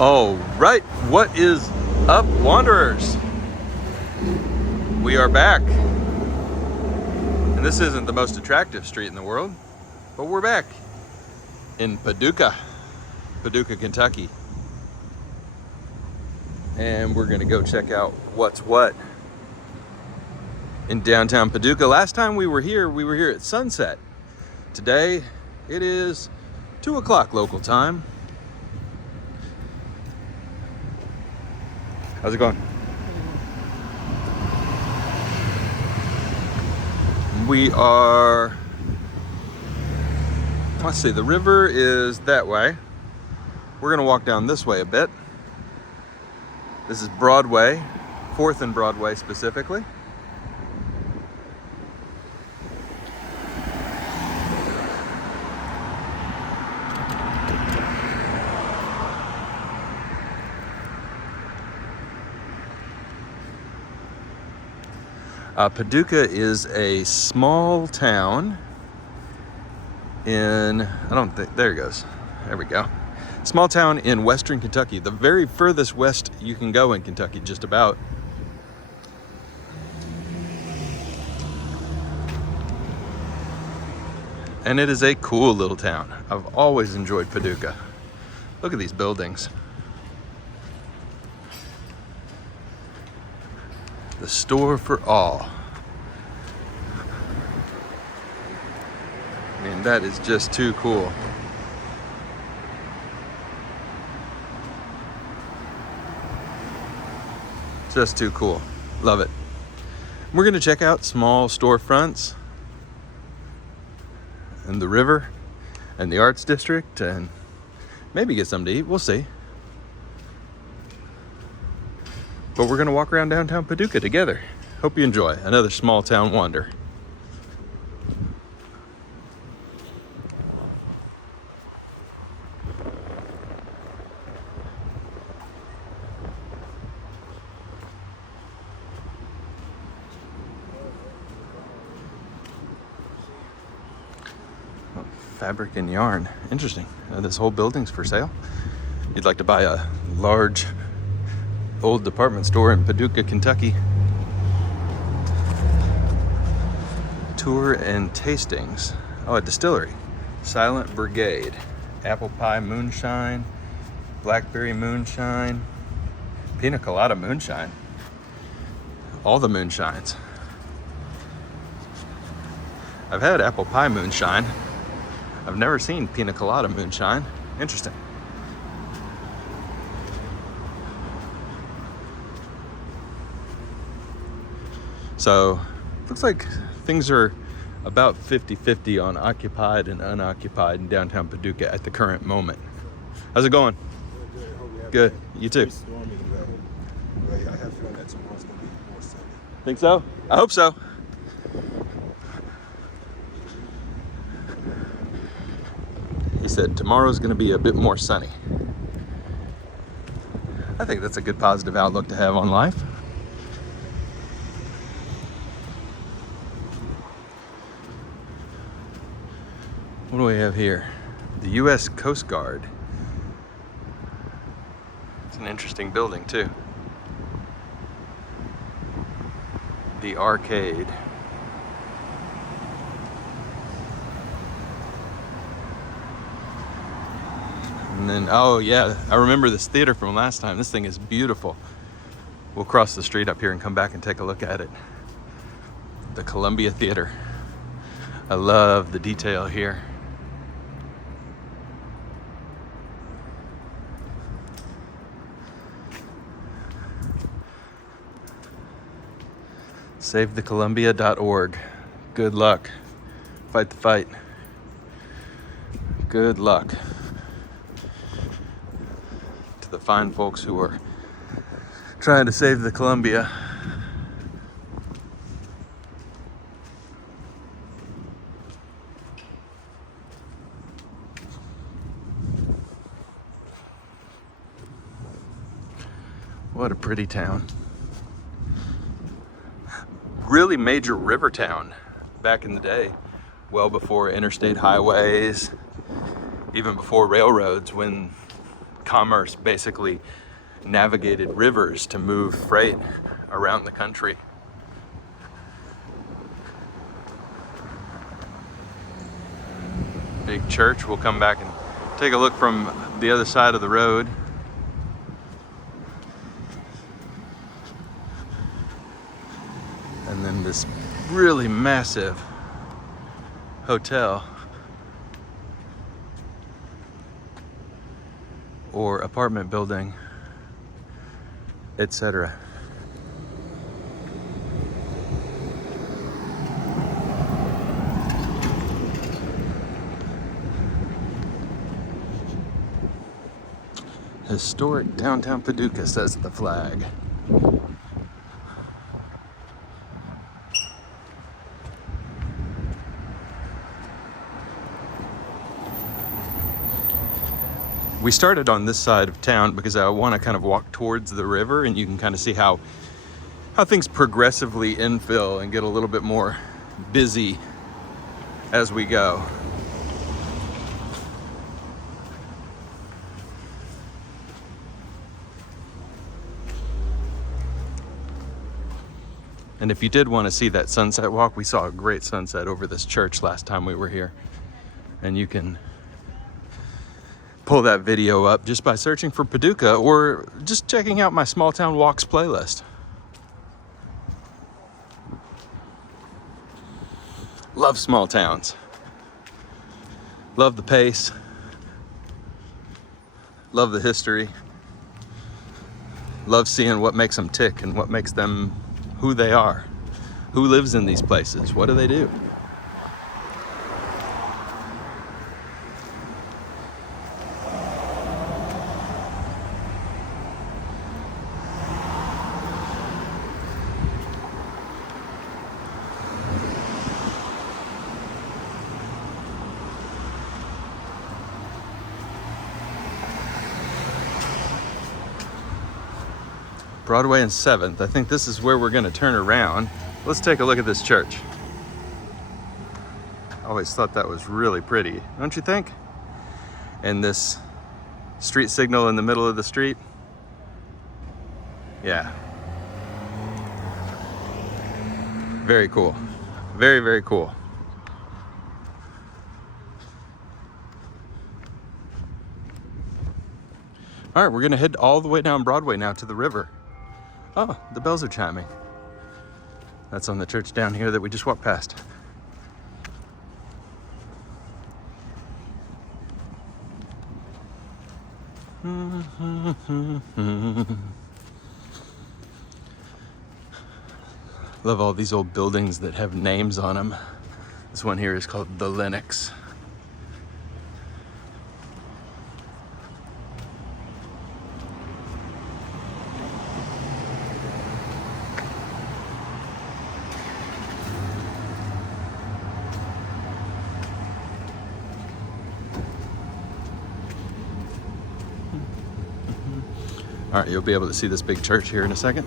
All right, what is up, wanderers? We are back. And this isn't the most attractive street in the world, but we're back in Paducah, Kentucky. And we're gonna go check out what's what in downtown Paducah. Last time we were here at sunset. Today, it is 2 o'clock local time. How's it going? We are, let's see, the river is that way. We're gonna walk down this way a bit. This is Broadway, 4th and Broadway specifically. Paducah is a small town in, there it goes. There we go. Small town in western Kentucky, the very furthest west you can go in Kentucky, just about. And it is a cool little town. I've always enjoyed Paducah. Look at these buildings. The store for all. I mean, that is just too cool. Just too cool. Love it. We're gonna check out small storefronts and the river and the arts district and maybe get something to eat. We'll see. But we're gonna walk around downtown Paducah together. Hope you enjoy another small town wander. Oh, fabric and yarn, interesting. This whole building's for sale. You'd like to buy a large old department store in Paducah, Kentucky. Tour and tastings. Oh, a distillery. Silent Brigade. Apple pie moonshine. Blackberry moonshine. Pina colada moonshine. All the moonshines. I've had apple pie moonshine. I've never seen pina colada moonshine. Interesting. So, looks like things are about 50-50 on occupied and unoccupied in downtown Paducah at the current moment. How's it going? Good. You too. I have a feeling that tomorrow's going to be more sunny. Think so? I hope so. He said tomorrow's going to be a bit more sunny. I think that's a good positive outlook to have on life. What do we have here? The U.S. Coast Guard. It's an interesting building too. The arcade. And then, oh yeah, I remember this theater from last time. This thing is beautiful. We'll cross the street up here and come back and take a look at it. The Columbia Theater. I love the detail here. SaveTheColumbia.org. Good luck. Fight the fight. Good luck to the fine folks who are trying to save the Columbia. What a pretty town. Really major river town back in the day, well before interstate highways, even before railroads, when commerce basically navigated rivers to move freight around the country. Big church. We'll come back and take a look from the other side of the road. And then this really massive hotel or apartment building, etc. Historic downtown Paducah, says the flag. We started on this side of town because I want to kind of walk towards the river, and you can kind of see how things progressively infill and get a little bit more busy as we go. And if you did want to see that sunset walk, we saw a great sunset over this church last time we were here. And you can pull that video up just by searching for Paducah or just checking out my Small Town Walks playlist. Love small towns. Love the pace. Love the history. Love seeing what makes them tick and what makes them who they are. Who lives in these places? What do they do? Broadway and 7th. I think this is where we're going to turn around. Let's take a look at this church. I always thought that was really pretty, don't you think? And this street signal in the middle of the street. Yeah. Very cool. Very, very cool. All right, we're going to head all the way down Broadway now to the river. Oh, the bells are chiming. That's on the church down here that we just walked past. Love all these old buildings that have names on them. This one here is called the Lennox. All right, you'll be able to see this big church here in a second.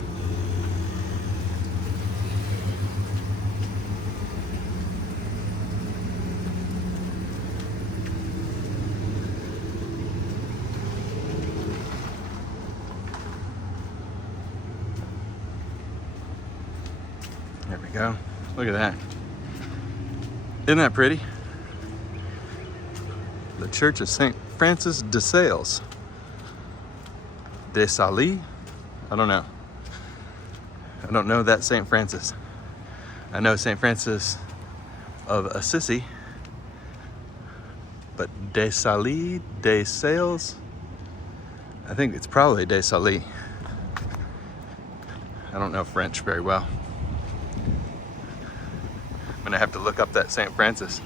There we go. Look at that. Isn't that pretty? The Church of St. Francis de Sales. De Sali? I don't know. I don't know that St. Francis. I know St. Francis of Assisi, but De Sali, De Sales, I think it's probably De Sali. I don't know French very well. I'm gonna have to look up that St. Francis,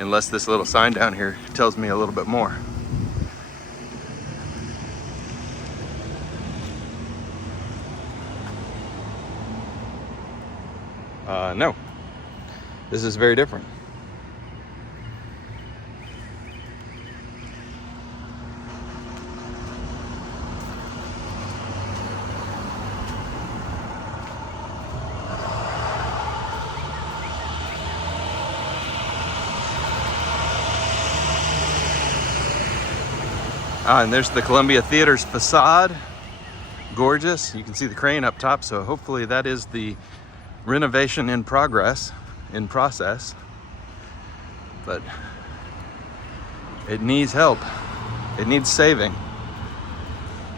unless this little sign down here tells me a little bit more. No, this is very different. And there's the Columbia Theater's facade. Gorgeous. You can see the crane up top, so hopefully that is the renovation in process. But it needs help. It needs saving.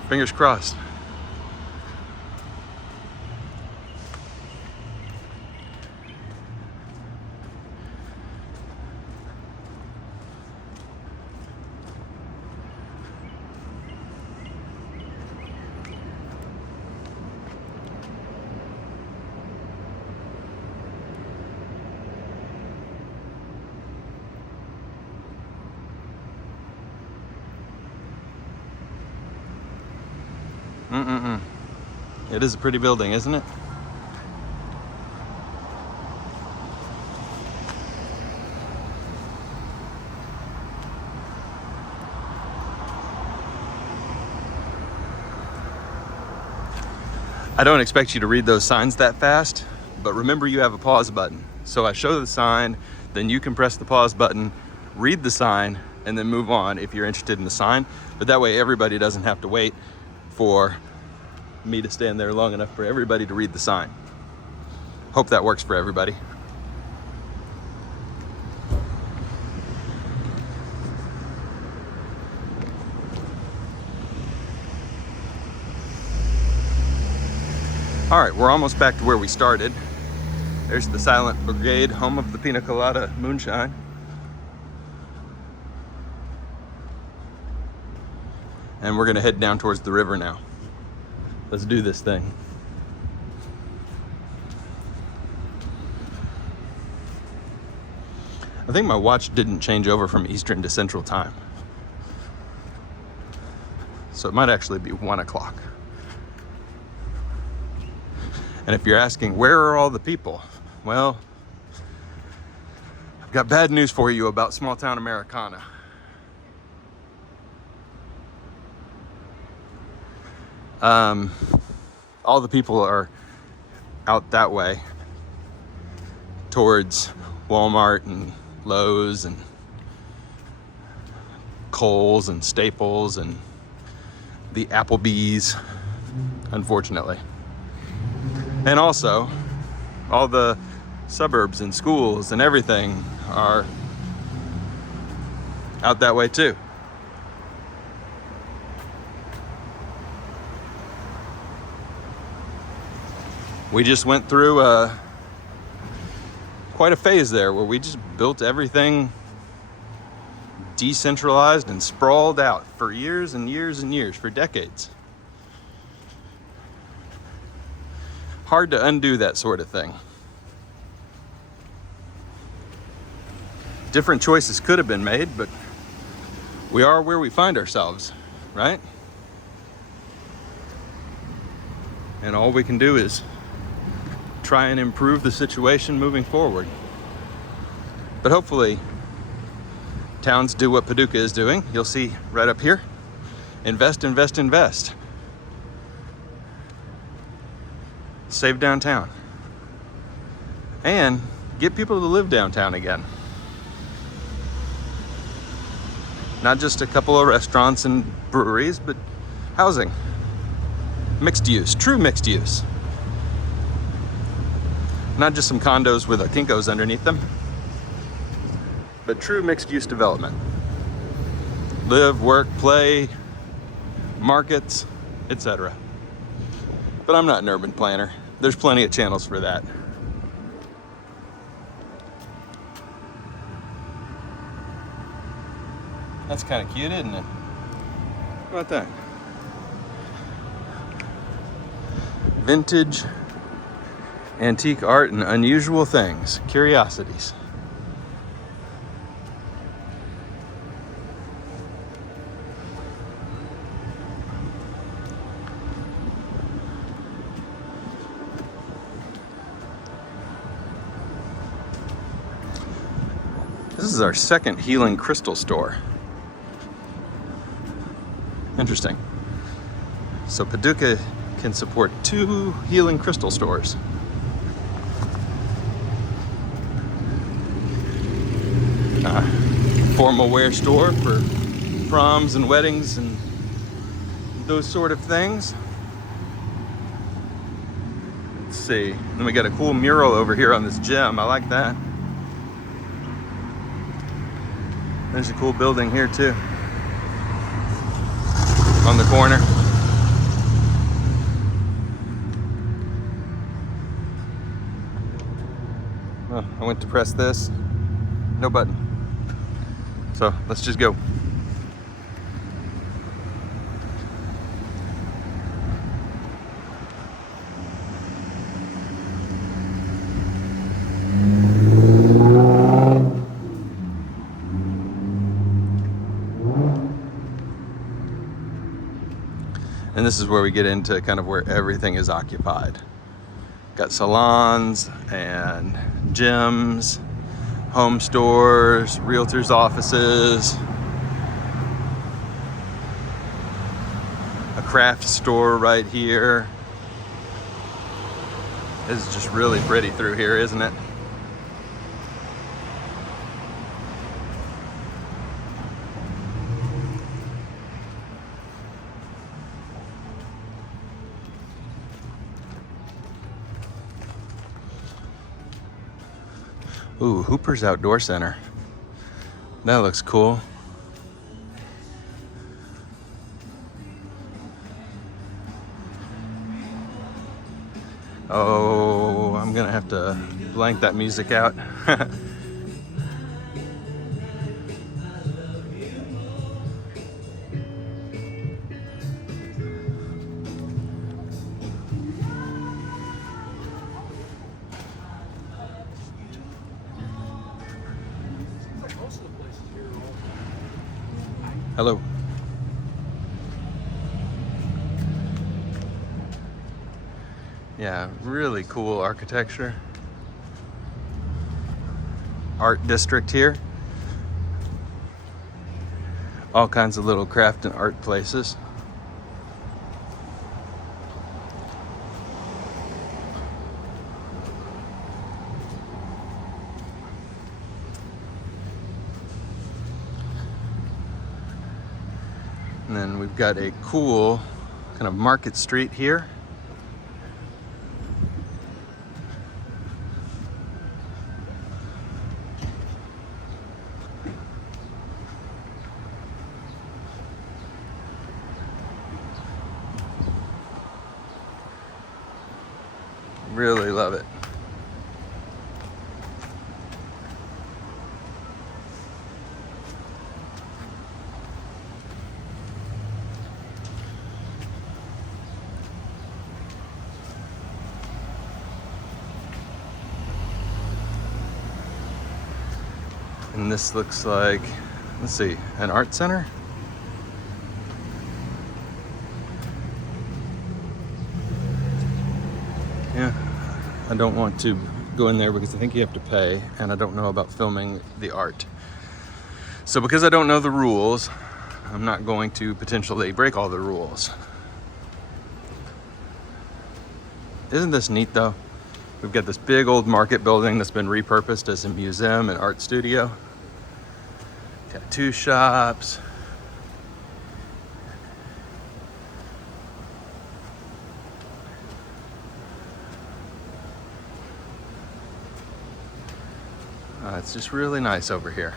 Fingers crossed. It is a pretty building, isn't it? I don't expect you to read those signs that fast, but remember you have a pause button. So I show the sign, then you can press the pause button, read the sign, and then move on if you're interested in the sign. But that way everybody doesn't have to wait for me to stand there long enough for everybody to read the sign. Hope that works for everybody. All right, we're almost back to where we started. There's the Silent Brigade, home of the Pina Colada moonshine. And we're gonna head down towards the river now. Let's do this thing. I think my watch didn't change over from Eastern to Central Time. So it might actually be 1 o'clock. And if you're asking, where are all the people? Well, I've got bad news for you about small town Americana. All the people are out that way towards Walmart and Lowe's and Kohl's and Staples and the Applebee's, unfortunately. And also, all the suburbs and schools and everything are out that way too. We just went through quite a phase there where we just built everything decentralized and sprawled out for years and years and years, for decades. Hard to undo that sort of thing. Different choices could have been made, but we are where we find ourselves, right? And all we can do is try and improve the situation moving forward. But hopefully, towns do what Paducah is doing. You'll see right up here. Invest, invest, invest. Save downtown. And get people to live downtown again. Not just a couple of restaurants and breweries, but housing. Mixed use, true mixed use. Not just some condos with a Kinko's underneath them, but true mixed use development. Live, work, play, markets, etc. But I'm not an urban planner. There's plenty of channels for that. That's kind of cute, isn't it? How about that? Vintage, antique art, and unusual things, curiosities. This is our second healing crystal store. Interesting. So Paducah can support 2 healing crystal stores. Formal wear store for proms and weddings and those sort of things. Let's see. Then we got a cool mural over here on this gym. I like that. There's a cool building here too, on the corner. Oh, I went to press this. No button. So let's just go. And this is where we get into kind of where everything is occupied. Got salons and gyms, home stores, realtors' offices, a craft store right here. This is just really pretty through here, isn't it? Ooh, Hooper's Outdoor Center. That looks cool. Oh, I'm gonna have to blank that music out. Hello. Yeah, really cool architecture. Art district here. All kinds of little craft and art places. And then we've got a cool kind of market street here. Really love it. And this looks like, let's see, an art center? Yeah, I don't want to go in there because I think you have to pay, and I don't know about filming the art. So because I don't know the rules, I'm not going to potentially break all the rules. Isn't this neat though? We've got this big old market building that's been repurposed as a museum and art studio. Tattoo shops. It's just really nice over here.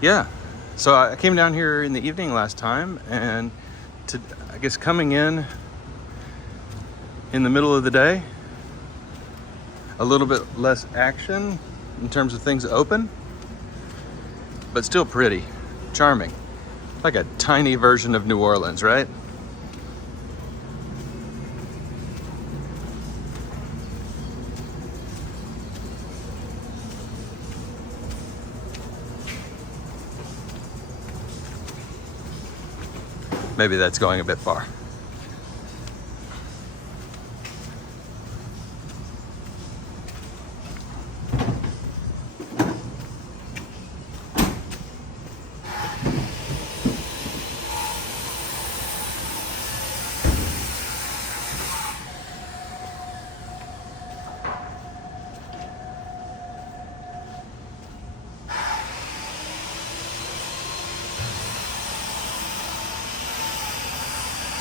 Yeah, so I came down here in the evening last time, and I guess coming in the middle of the day, a little bit less action in terms of things open, but still pretty, charming. Like a tiny version of New Orleans, right? Maybe that's going a bit far.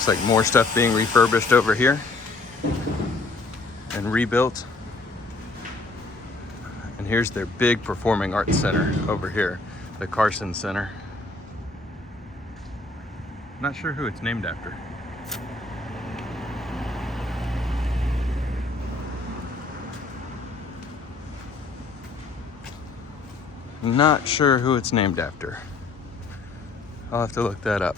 Looks like more stuff being refurbished over here and rebuilt. And here's their big performing arts center over here, the Carson Center. Not sure who it's named after. Not sure who it's named after. I'll have to look that up.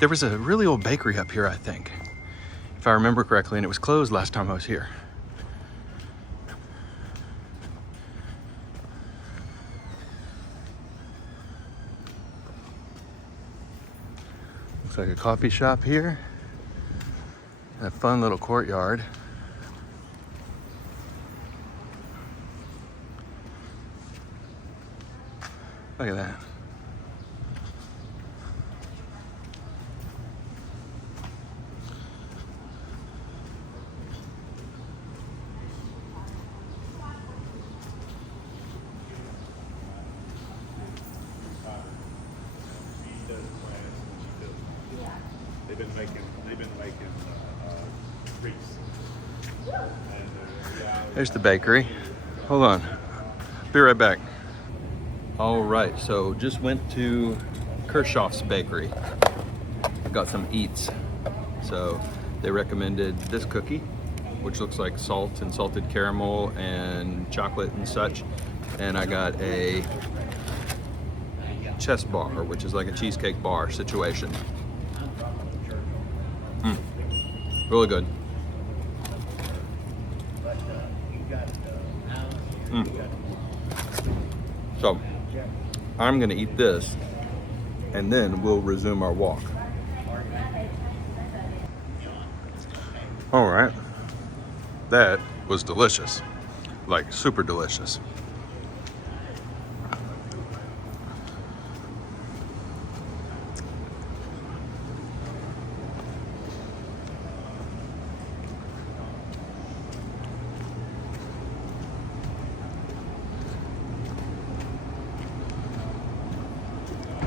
There was a really old bakery up here, I think, if I remember correctly, and it was closed last time I was here. Looks like a coffee shop here. A fun little courtyard. Look at that. They've been making wreaths. There's the bakery. Hold on. Be right back. All right, so just went to Kirchhoff's Bakery. Got some eats. So they recommended this cookie, which looks like salt and salted caramel and chocolate and such. And I got a chess bar, which is like a cheesecake bar situation. Really good. So I'm gonna eat this and then we'll resume our walk. All right, that was delicious, like super delicious.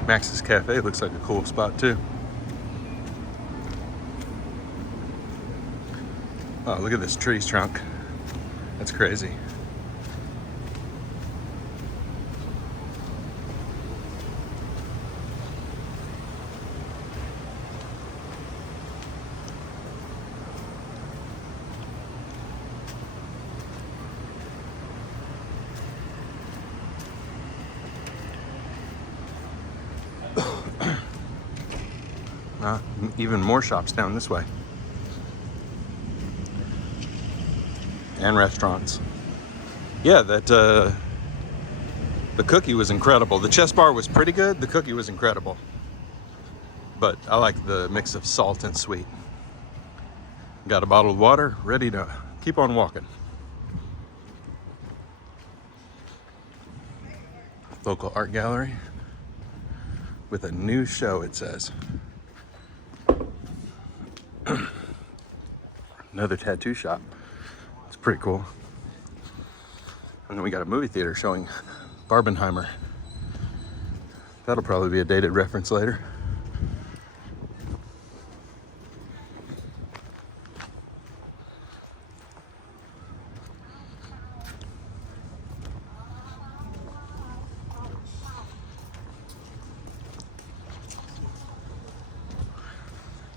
Max's Cafe looks like a cool spot too. Oh, look at this tree trunk. That's crazy. Even more shops down this way. And restaurants. Yeah, that the cookie was incredible. The chess bar was pretty good. The cookie was incredible. But I like the mix of salt and sweet. Got a bottle of water, ready to keep on walking. Local art gallery with a new show, it says. Another tattoo shop. It's pretty cool. And then we got a movie theater showing Barbenheimer. That'll probably be a dated reference later.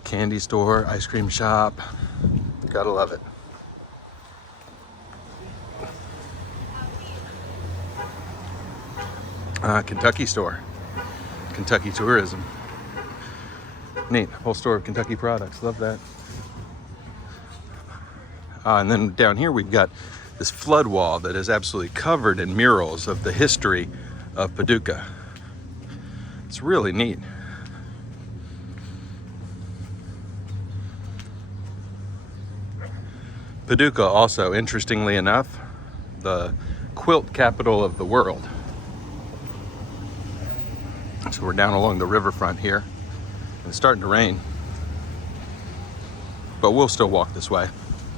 Candy store, ice cream shop. Gotta love it. Kentucky store. Kentucky tourism. Neat. Whole store of Kentucky products. Love that. And then down here we've got this flood wall that is absolutely covered in murals of the history of Paducah. It's really neat. Paducah also, interestingly enough, the quilt capital of the world. So we're down along the riverfront here, and it's starting to rain, but we'll still walk this way.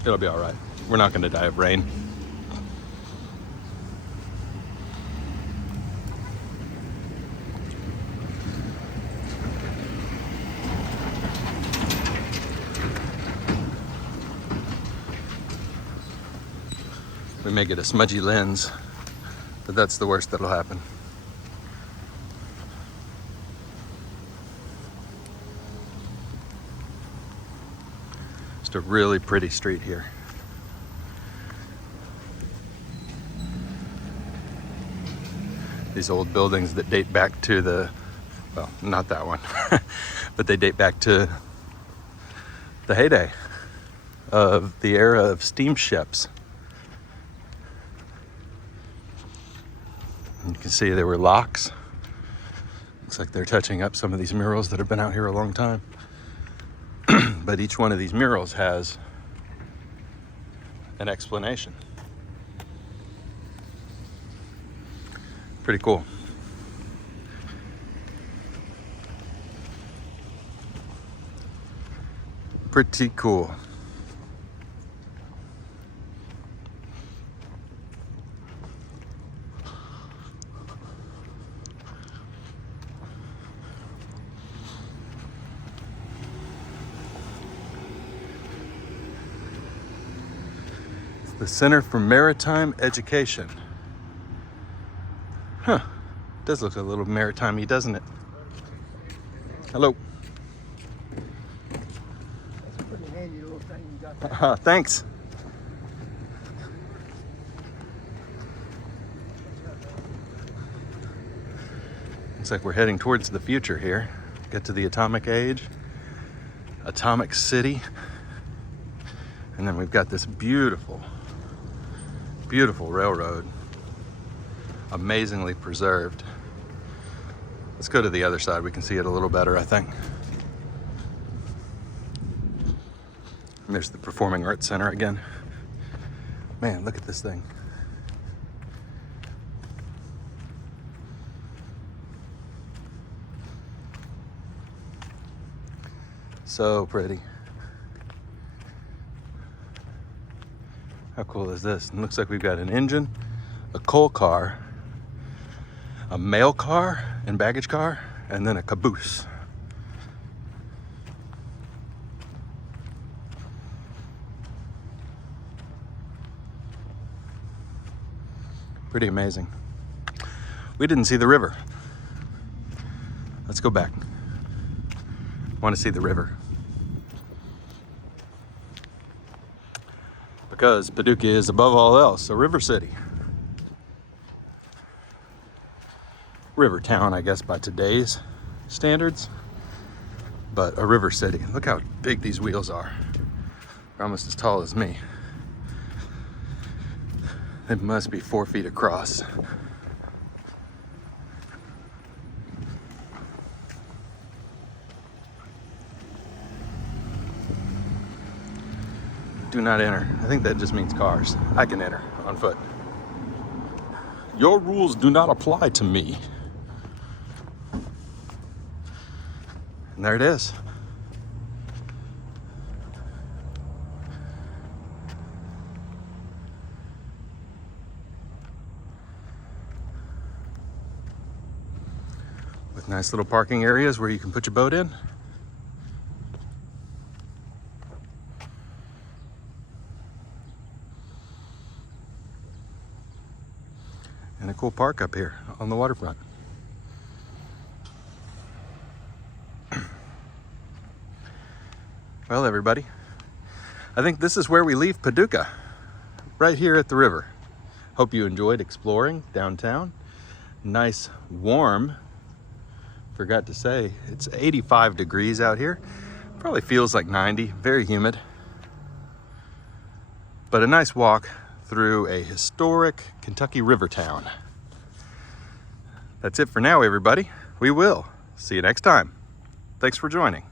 It'll be all right. We're not going to die of rain. We may get a smudgy lens, but that's the worst that'll happen. Just a really pretty street here. These old buildings that date back to the, well, not that one, but they date back to the heyday of the era of steamships. You can see there were locks. Looks like they're touching up some of these murals that have been out here a long time. But each one of these murals has an explanation. Pretty cool. Pretty cool. The Center for Maritime Education. Huh. Does look a little maritime-y, doesn't it? Hello. That's a pretty handy little thing you got there. Thanks. Looks like we're heading towards the future here. Get to the atomic age, atomic city, and then we've got this beautiful, beautiful railroad, amazingly preserved. Let's go to the other side. We can see it a little better, I think. And there's the Performing Arts Center again. Man, look at this thing. So pretty. How cool is this? It looks like we've got an engine, a coal car, a mail car and baggage car, and then a caboose. Pretty amazing. We didn't see the river. Let's go back. I want to see the river. Because Paducah is above all else a river city. River town, I guess, by today's standards, but a river city. Look how big these wheels are. They're almost as tall as me. They must be 4 feet across. Do not enter. I think that just means cars. I can enter on foot. Your rules do not apply to me. And there it is. With nice little parking areas where you can put your boat in. And a cool park up here on the waterfront. Well, everybody, I think this is where we leave Paducah, right here at the river. Hope you enjoyed exploring downtown. Nice, warm, forgot to say, it's 85 degrees out here. Probably feels like 90, very humid. But a nice walk through a historic Kentucky river town. That's it for now, everybody. We will see you next time. Thanks for joining.